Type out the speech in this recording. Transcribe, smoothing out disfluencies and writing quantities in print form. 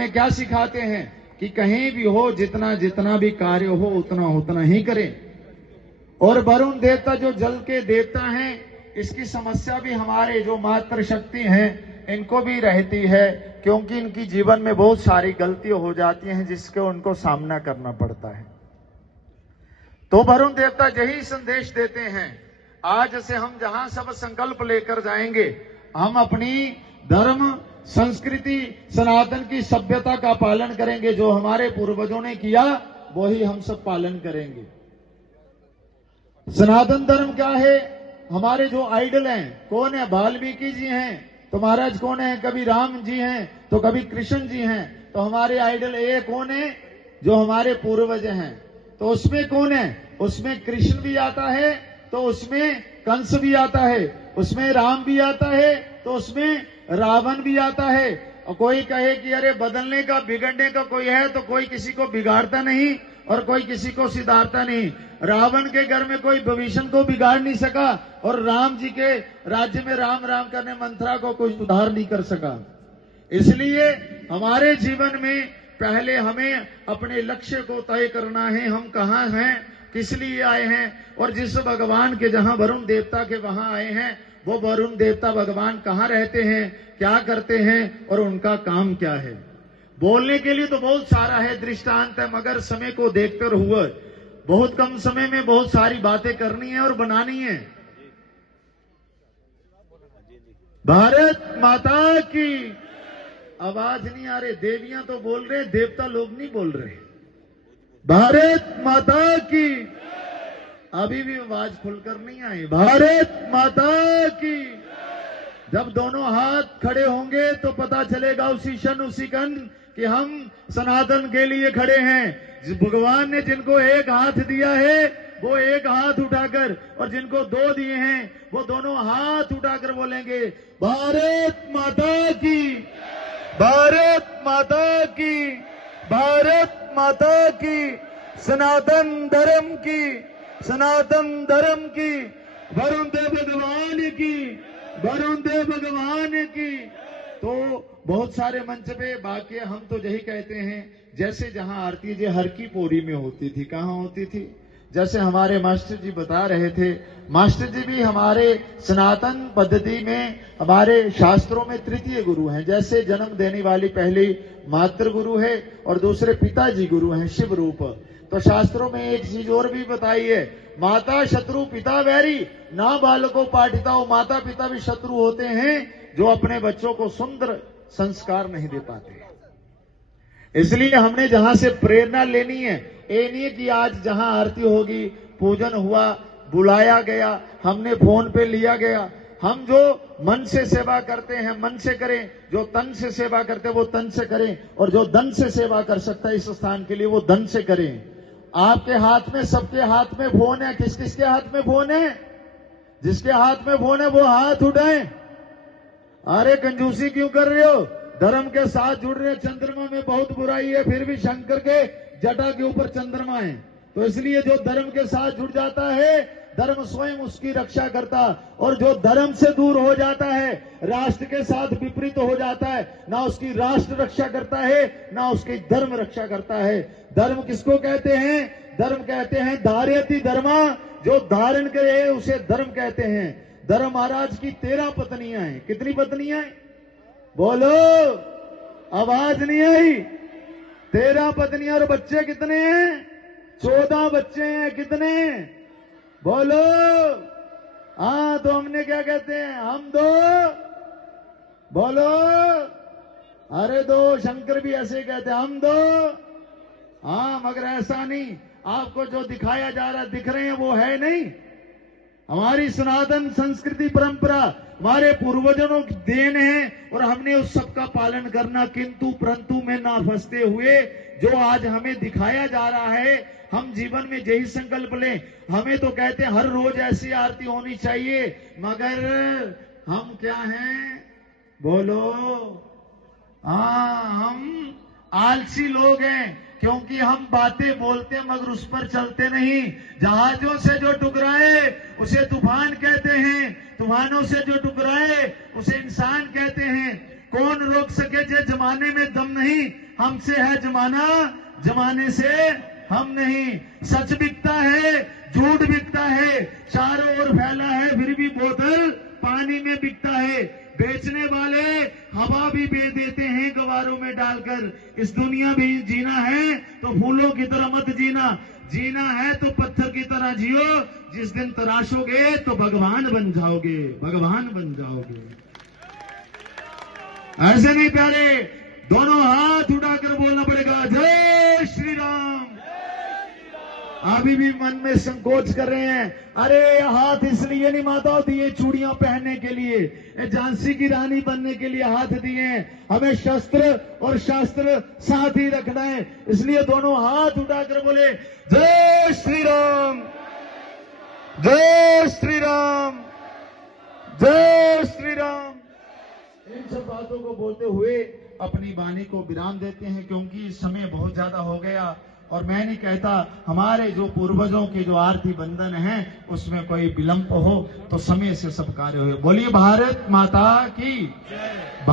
हमें क्या सिखाते हैं कि कहीं भी हो, जितना जितना भी कार्य हो उतना उतना ही करें। और वरुण देवता जो जल के देवता हैं, इसकी समस्या भी हमारे जो मातृशक्ति हैं इनको भी रहती है, क्योंकि इनकी जीवन में बहुत सारी गलतियां हो जाती हैं जिसके उनको सामना करना पड़ता है। तो वरुण देवता यही संदेश देते हैं, आज से हम जहां सब संकल्प लेकर जाएंगे, हम अपनी धर्म संस्कृति सनातन की सभ्यता का पालन करेंगे। जो हमारे पूर्वजों ने किया वही हम सब पालन करेंगे। सनातन धर्म क्या है? हमारे जो आइडल हैं, कौन है? वाल्मीकि जी हैं तो महाराज कौन है? कभी राम जी हैं तो कभी कृष्ण जी हैं। तो हमारे आइडल ये कौन है? जो हमारे पूर्वज हैं। तो उसमें कौन है? उसमें कृष्ण भी आता है, तो उसमें कंस भी आता है, उसमें राम भी आता है, तो उसमें रावण भी आता है। और कोई कहे कि अरे बदलने का बिगड़ने का कोई है, तो कोई किसी को बिगाड़ता नहीं और कोई किसी को सुधारता नहीं। रावण के घर में कोई भविष्य को बिगाड़ नहीं सका, और राम जी के राज्य में राम राम करने मंत्रा को कोई सुधार नहीं कर सका। इसलिए हमारे जीवन में पहले हमें अपने लक्ष्य को तय करना है, हम कहाँ हैं, किस लिए आए हैं, और जिस भगवान के जहां वरुण देवता के वहां आए हैं, वो वरुण देवता भगवान कहाँ रहते हैं, क्या करते हैं और उनका काम क्या है। बोलने के लिए तो बहुत सारा है, दृष्टांत है, मगर समय को देखकर हुआ बहुत कम समय में बहुत सारी बातें करनी है और बनानी है। भारत माता की आवाज नहीं आ रही, देवियां तो बोल रहे, देवता लोग नहीं बोल रहे। भारत माता की अभी भी आवाज खुलकर नहीं आई। भारत माता की। जब दोनों हाथ खड़े होंगे तो पता चलेगा उसी क्षण उसी कण कि हम सनातन के लिए खड़े हैं। भगवान ने जिनको एक हाथ दिया है वो एक हाथ उठाकर, और जिनको दो दिए हैं वो दोनों हाथ उठाकर बोलेंगे भारत माता की, भारत माता की, भारत माता की, सनातन धर्म की, सनातन धर्म की, वरुण देव भगवान की, वरुण देव भगवान की। तो बहुत सारे मंच पे बाकी हम तो यही कहते हैं, जैसे जहां आरती जी हर की पौड़ी में होती थी, कहां होती थी? जैसे हमारे मास्टर जी बता रहे थे, मास्टर जी भी हमारे सनातन पद्धति में हमारे शास्त्रों में तृतीय गुरु हैं। जैसे जन्म देने वाली पहली मातृ गुरु है और दूसरे पिताजी गुरु हैं, शिव रूप। तो शास्त्रों में एक चीज और भी बताई है, माता शत्रु पिता वैरी, ना बालको पाठिताओ। माता पिता भी शत्रु होते हैं जो अपने बच्चों को सुंदर संस्कार नहीं दे पाते। इसलिए हमने जहां से प्रेरणा लेनी है, ये नहीं है कि आज जहां आरती होगी, पूजन हुआ, बुलाया गया, हमने फोन पे लिया गया। हम जो मन से सेवा करते हैं मन से करें, जो तन से सेवा करते हैं वो तन से करें, और जो धन से सेवा कर सकता है इस स्थान के लिए वो धन से करें। आपके हाथ में, सबके हाथ में फोन है। किस किसके हाथ में फोन है? जिसके हाथ में फोन है वो हाथ उठाएं। अरे कंजूसी क्यों कर रहे हो? धर्म के साथ जुड़ रहे। चंद्रमा में बहुत बुराई है, फिर भी शंकर के जटा के ऊपर चंद्रमा है। तो इसलिए जो धर्म के साथ जुड़ जाता है, धर्म स्वयं उसकी रक्षा करता, और जो धर्म से दूर हो जाता है, राष्ट्र के साथ विपरीत हो जाता है, ना उसकी राष्ट्र रक्षा करता है ना उसकी धर्म रक्षा करता है। धर्म किसको कहते हैं? धर्म कहते हैं धार्यति धर्मा, जो धारण करे उसे धर्म कहते हैं। धर्म महाराज की 13 पत्नियां हैं। कितनी पत्नियां हैं? बोलो, आवाज नहीं आई। 13 पत्नियां, और बच्चे कितने हैं? 14 बच्चे हैं। कितने? बोलो। हाँ, तो हमने क्या कहते हैं? हम दो। बोलो। अरे दो, शंकर भी ऐसे कहते हैं, हम दो। हाँ, मगर ऐसा नहीं, आपको जो दिखाया जा रहा दिख रहे हैं वो है नहीं। हमारी सनातन संस्कृति परंपरा हमारे पूर्वजों की देन है, और हमने उस सब का पालन करना, किंतु परंतु में ना फंसते हुए जो आज हमें दिखाया जा रहा है, हम जीवन में यही संकल्प लें। हमें तो कहते हैं हर रोज ऐसी आरती होनी चाहिए, मगर हम क्या हैं? बोलो। हाँ, हम आलसी लोग हैं, क्योंकि हम बातें बोलते हैं मगर उस पर चलते नहीं। जहाजों से जो टकराए उसे तूफान कहते हैं, तूफानों से जो टकराए उसे इंसान कहते हैं। कौन रोक सके? जे जमाने में दम नहीं, हमसे है जमाना, जमाने से हम नहीं। सच बिकता है, झूठ बिकता है, चारों ओर फैला है, फिर भी बोतल पानी में बिकता है। बेचने वाले हवा भी बेच देते हैं गवारों में डालकर। इस दुनिया में जीना है तो फूलों की तरह मत जीना, जीना है तो पत्थर की तरह जियो। जिस दिन तराशोगे तो भगवान बन जाओगे, भगवान बन जाओगे। ऐसे नहीं प्यारे, दोनों हाथ उठाकर बोलना पड़ेगा जय श्री राम। अभी भी मन में संकोच कर रहे हैं, अरे हाथ इसलिए नहीं माता दिए चूड़ियां पहनने के लिए, झांसी की रानी बनने के लिए हाथ दिए हैं। हमें शस्त्र और शास्त्र साथ ही रखना है, इसलिए दोनों हाथ उठाकर बोले जय श्री राम, जय श्री राम, जय श्री राम। इन सब बातों को बोलते हुए अपनी वाणी को विराम देते हैं, क्योंकि समय बहुत ज्यादा हो गया। और मैं नहीं कहता, हमारे जो पूर्वजों के जो आरती बंधन है उसमें कोई विलंब हो तो समय से सब कार्य हो। बोलिए भारत माता की जय।